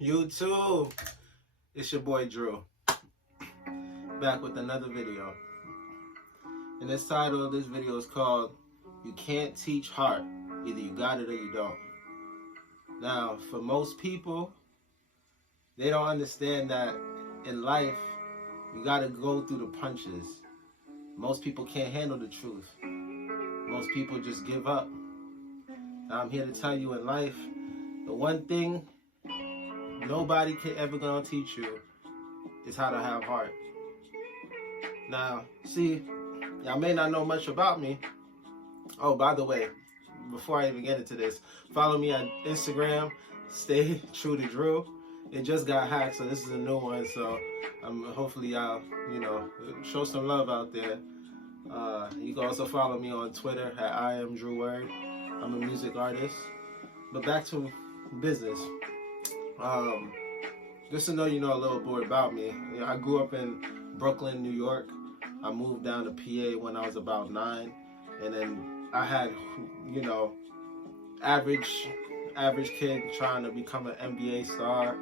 YouTube, it's your boy Drew, back with another video. And this title of this video is called, You Can't Teach Heart, Either You Got It or You Don't. Now, for most people, they don't understand that in life, you gotta go through the punches. Most people can't handle the truth. Most people just give up. Now, I'm here to tell you in life, the one thing nobody can ever gonna teach you is how to have heart. Now, see, y'all may not know much about me. Oh, by the way, before I even get into this, follow me on Instagram, Stay True to Drew. It just got hacked, so this is a new one. So hopefully I'll, show some love out there. You can also follow me on Twitter at I am DrewerD. I'm a music artist. But back to business. Just to know a little more about me. I grew up in Brooklyn, New York. I moved down to PA when I was about 9, and then I had, average kid trying to become an NBA star.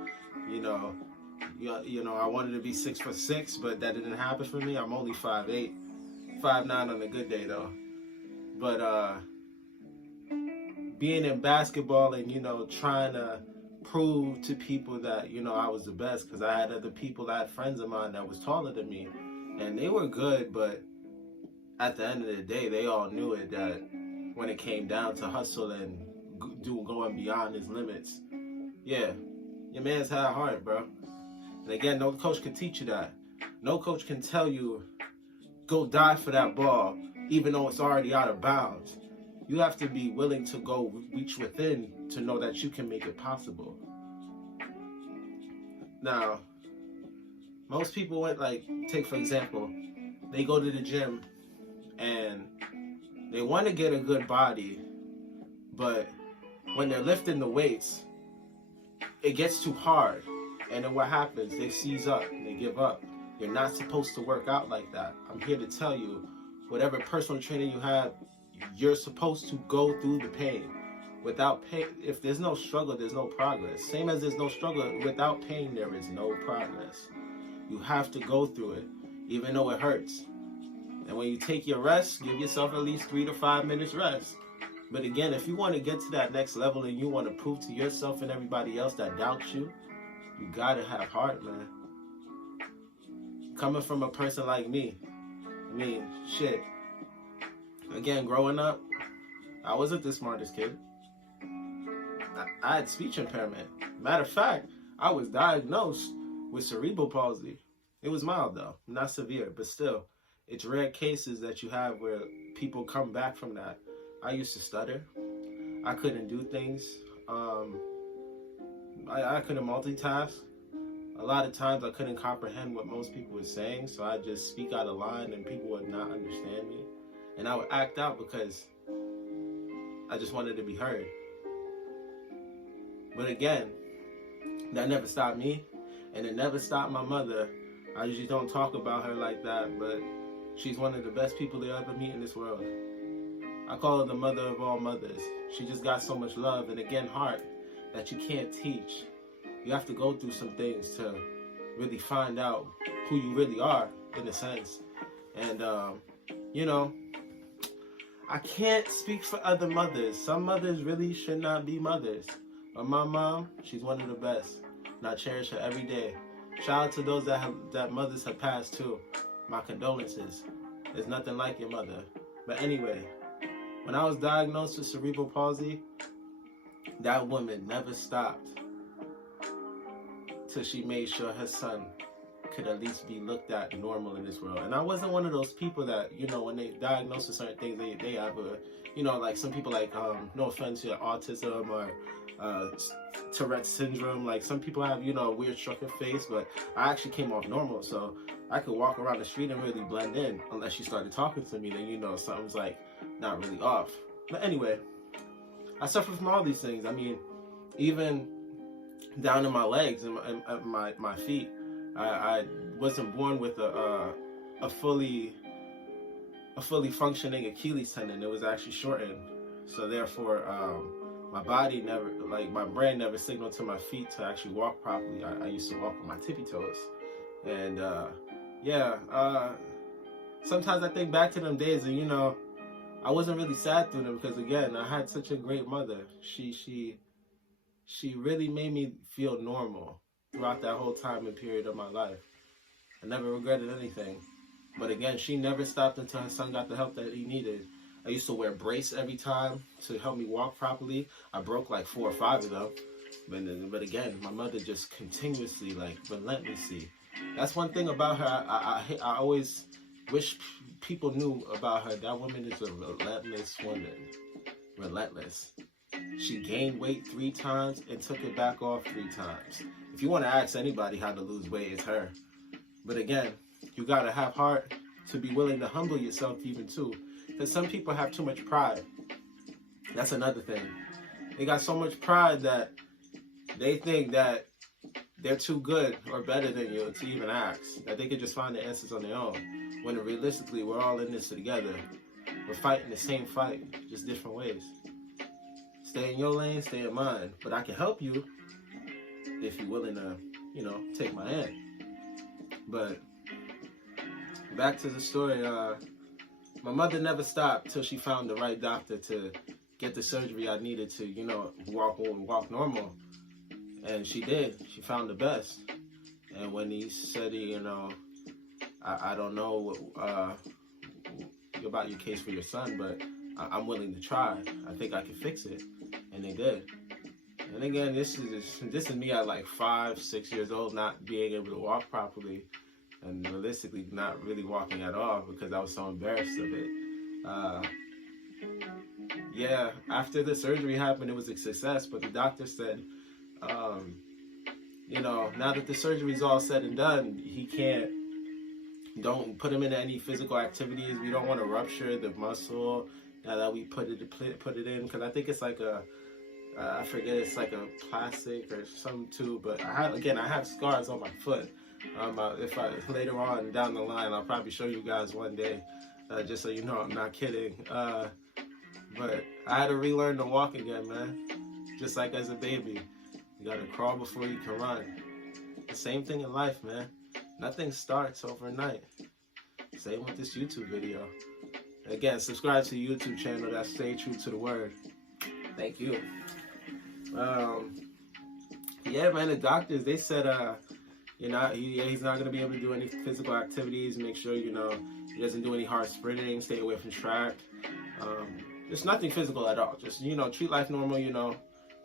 I wanted to be 6'6", but that didn't happen for me. I'm only 5'8", 5'9" on a good day though. But being in basketball and trying to prove to people that I was the best, because I had other people, I had friends of mine that was taller than me, and they were good, but at the end of the day, they all knew it, that when it came down to hustle and going beyond his limits, yeah, your man's had heart, bro. And again, no coach can teach you that. No coach can tell you, go die for that ball, even though it's already out of bounds. You have to be willing to go reach within to know that you can make it possible. Now, most people take for example, they go to the gym and they want to get a good body, but when they're lifting the weights, it gets too hard. And then what happens? They seize up, they give up. You're not supposed to work out like that. I'm here to tell you, whatever personal training you have, you're supposed to go through the pain. Without pain, if there's no struggle, there's no progress. Same as there's no struggle, without pain, there is no progress. You have to go through it, even though it hurts. And when you take your rest, give yourself at least 3 to 5 minutes rest. But again, if you want to get to that next level and you want to prove to yourself and everybody else that doubts you, you gotta have heart, man. Coming from a person like me, shit. Again, growing up, I wasn't the smartest kid. I had speech impairment. Matter of fact, I was diagnosed with cerebral palsy. It was mild though, not severe, but still, it's rare cases that you have where people come back from that. I used to stutter. I couldn't do things. I couldn't multitask. A lot of times I couldn't comprehend what most people were saying, so I just speak out of line and people would not understand me. And I would act out because I just wanted to be heard. But again, that never stopped me, and it never stopped my mother. I usually don't talk about her like that, but she's one of the best people you'll ever meet in this world. I call her the mother of all mothers. She just got so much love and again, heart that you can't teach. You have to go through some things to really find out who you really are, in a sense. And, I can't speak for other mothers. Some mothers really should not be mothers. But my mom, she's one of the best. And I cherish her every day. Shout out to those that mothers have passed too. My condolences. There's nothing like your mother. But anyway, when I was diagnosed with cerebral palsy, that woman never stopped till she made sure her son could at least be looked at normal in this world. And I wasn't one of those people that, when they diagnose with certain things, they have like some people no offense to autism or Tourette's syndrome. Like some people have, a weird structured face, but I actually came off normal. So I could walk around the street and really blend in. Unless you started talking to me, then something's not really off. But anyway, I suffer from all these things. Even down in my legs and my feet. I wasn't born with a fully functioning Achilles tendon. It was actually shortened. So therefore, my body never, like my brain never signaled to my feet to actually walk properly. I used to walk with my tippy toes. And sometimes I think back to them days and, you know, I wasn't really sad through them because, again, I had such a great mother. She really made me feel normal throughout that whole time and period of my life. I never regretted anything. But again, she never stopped until her son got the help that he needed. I used to wear brace every time to help me walk properly. I broke like 4 or 5 of them. But again, my mother just continuously, like, relentlessly. That's one thing about her I always wish people knew about her. That woman is a relentless woman. Relentless. She gained weight 3 times and took it back off 3 times. If you want to ask anybody how to lose weight, it's her. But again, you got to have heart to be willing to humble yourself even too. Because some people have too much pride. That's another thing. They got so much pride that they think that they're too good or better than you to even ask. That they could just find the answers on their own. When realistically, we're all in this together. We're fighting the same fight, just different ways. Stay in your lane, stay in mine. But I can help you if you're willing to, you know, take my hand. But back to the story, my mother never stopped till she found the right doctor to get the surgery I needed to, you know, walk normal. And she did. She found the best. And when he said, you know, I don't know about your case for your son, but I'm willing to try. I think I can fix it. And they did. And again, this is me at like 5, 6 years old, not being able to walk properly. And realistically, not really walking at all because I was so embarrassed of it. Yeah, after the surgery happened, it was a success. But the doctor said, you know, now that the surgery's all said and done, don't put him into any physical activities. We don't want to rupture the muscle that we put it in. Because I think it's like I forget, it's like a plastic or something too. But I have scars on my foot. Later on down the line, I'll probably show you guys one day, just so you know I'm not kidding. But I had to relearn to walk again, man. Just like as a baby, you gotta crawl before you can run. The same thing in life, man. Nothing starts overnight. Same with this YouTube video. Again, subscribe to the YouTube channel. That's Stay True to the Word. Thank you. Yeah, man. The doctors, they said, you know, he's not going to be able to do any physical activities. Make sure, you know, he doesn't do any hard sprinting. Stay away from track. There's nothing physical at all. Just, you know, treat life normal, you know.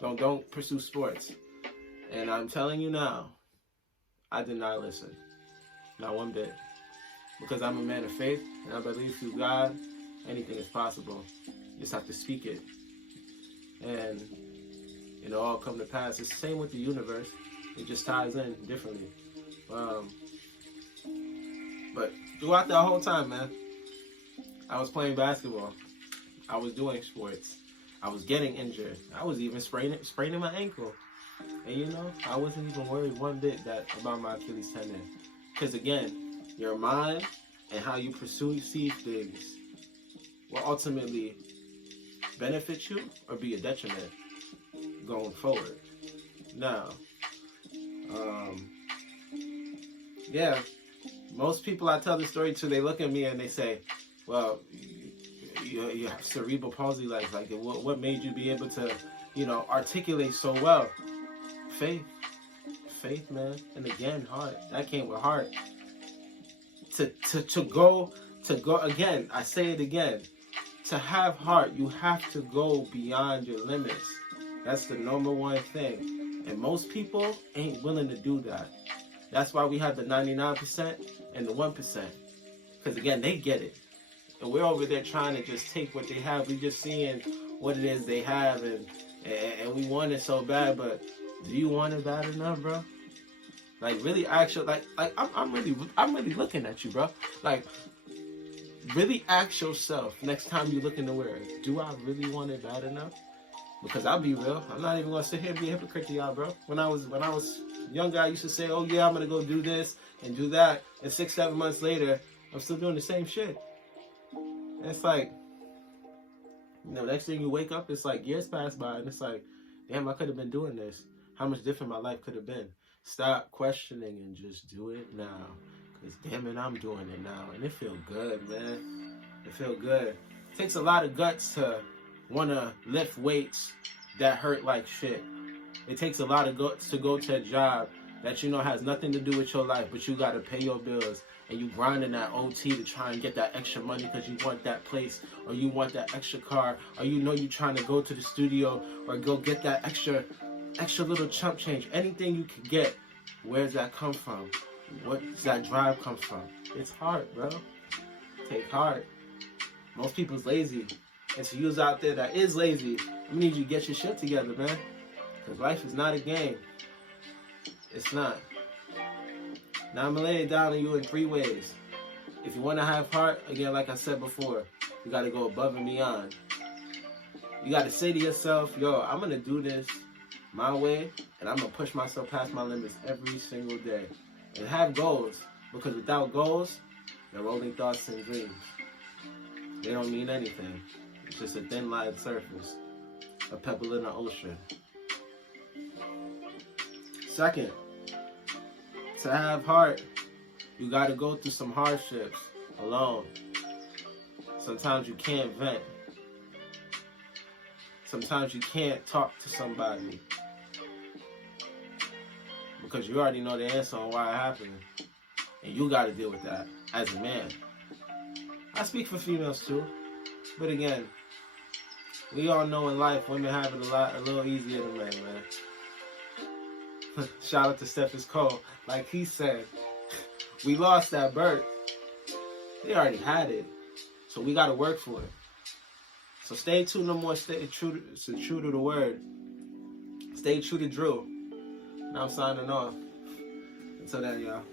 Don't pursue sports. And I'm telling you now, I did not listen. Not one bit. Because I'm a man of faith, and I believe through God, anything is possible. You just have to speak it. And it'll all come to pass. It's the same with the universe. It just ties in differently. But throughout that whole time, man, I was playing basketball. I was doing sports. I was getting injured. I was even spraining my ankle. And you know, I wasn't even worried one bit about my Achilles tendon. Because again, your mind and how you perceive things will ultimately benefit you or be a detriment going forward. Now, yeah, most people I tell the story to, they look at me and they say, well, you have cerebral palsy, like what made you be able to, you know, articulate so well? Faith, man. And again, heart. That came with heart. To go again, I say it again, to have heart, you have to go beyond your limits. That's the number one thing. And most people ain't willing to do that. That's why we have the 99% and the 1%. Because again, they get it. And we're over there trying to just take what they have. We're just seeing what it is they have, and we want it so bad, but do you want it bad enough, bro? Like, really actual, like I'm really looking at you, bro. Like, really ask yourself next time you look in the mirror, do I really want it bad enough? Because I'll be real, I'm not even gonna sit here and be a hypocrite to y'all, bro. When I was younger, I used to say, oh yeah, I'm gonna go do this and do that, and 6-7 months later, I'm still doing the same shit. And it's like, You know, next thing you wake up, it's like years pass by, and it's like, damn, I could have been doing this. How much different my life could have been. Stop questioning and just do it now. Because damn it, I'm doing it now. And it feel good, man. It feel good. It takes a lot of guts to want to lift weights that hurt like shit. It takes a lot of guts to go to a job that you know has nothing to do with your life, but you got to pay your bills. And you grinding that OT to try and get that extra money because you want that place, or you want that extra car, or you know you're trying to go to the studio or go get that extra little chump change. Anything you can get, where does that come from? What does that drive come from? It's hard, bro. Take heart. Most people's lazy. And to you out there that is lazy, I need you to get your shit together, man. Because life is not a game. It's not. Now I'm going to lay it down on you in 3 ways. If you want to have heart, again, like I said before, you got to go above and beyond. You got to say to yourself, yo, I'm going to do this my way, and I'm going to push myself past my limits every single day. And have goals, because without goals, they're only thoughts and dreams. They don't mean anything. It's just a thin line surface, a pebble in the ocean. Second, to have heart, you got to go through some hardships alone. Sometimes you can't vent. Sometimes you can't talk to somebody because you already know the answer on why it happened. And you got to deal with that as a man. I speak for females too. But again, we all know in life women have it a little easier than men, man. Shout out to Stephen Cole. Like he said, we lost that birth. They already had it. So we got to work for it. So stay tuned no more. Stay true to the word. Stay true to Drew. Now I'm signing off. Until then, y'all.